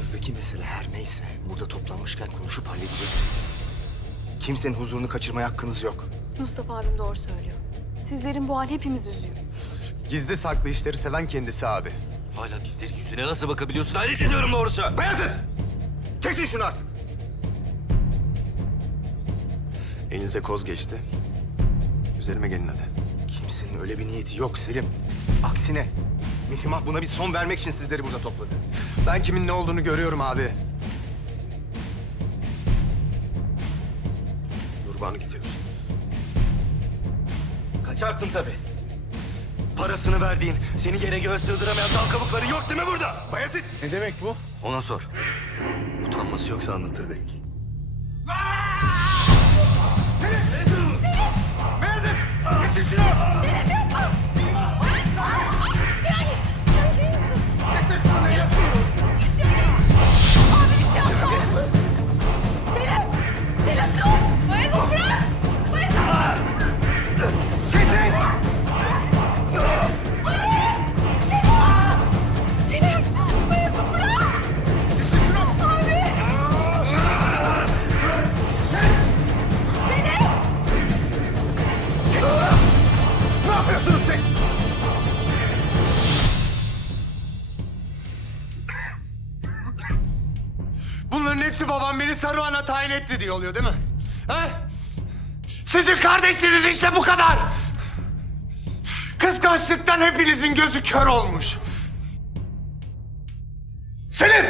Aranızdaki mesele her neyse burada toplanmışken konuşup halledeceksiniz. Kimsenin huzurunu kaçırmaya hakkınız yok. Mustafa abim doğru söylüyor. Sizlerin bu hal hepimiz üzüyor. Gizli saklı işleri seven kendisi abi. Hala bizlerin yüzüne nasıl bakabiliyorsun? Hayret ediyorum doğrusu. Bayezid! Kesin şunu artık. Elinize koz geçti. Üzerime gelin hadi. Kimsenin öyle bir niyeti yok Selim. Aksine Mihrimah buna bir son vermek için sizleri burada topladı. Ben kimin ne olduğunu görüyorum abi. Nurban'ı gidiyorsun. Kaçarsın tabii. Parasını verdiğin, seni yere göğe sığdıramayan dal kabukları yok değil mi burada? Bayezid! Ne demek bu? Ona sor. Utanması yoksa anlatır belki. Bunların hepsi babam beni Saruhan'a tayin etti diye oluyor değil mi? Ha? Sizin kardeşleriniz işte bu kadar. Kıskançlıktan hepinizin gözü kör olmuş. Selim!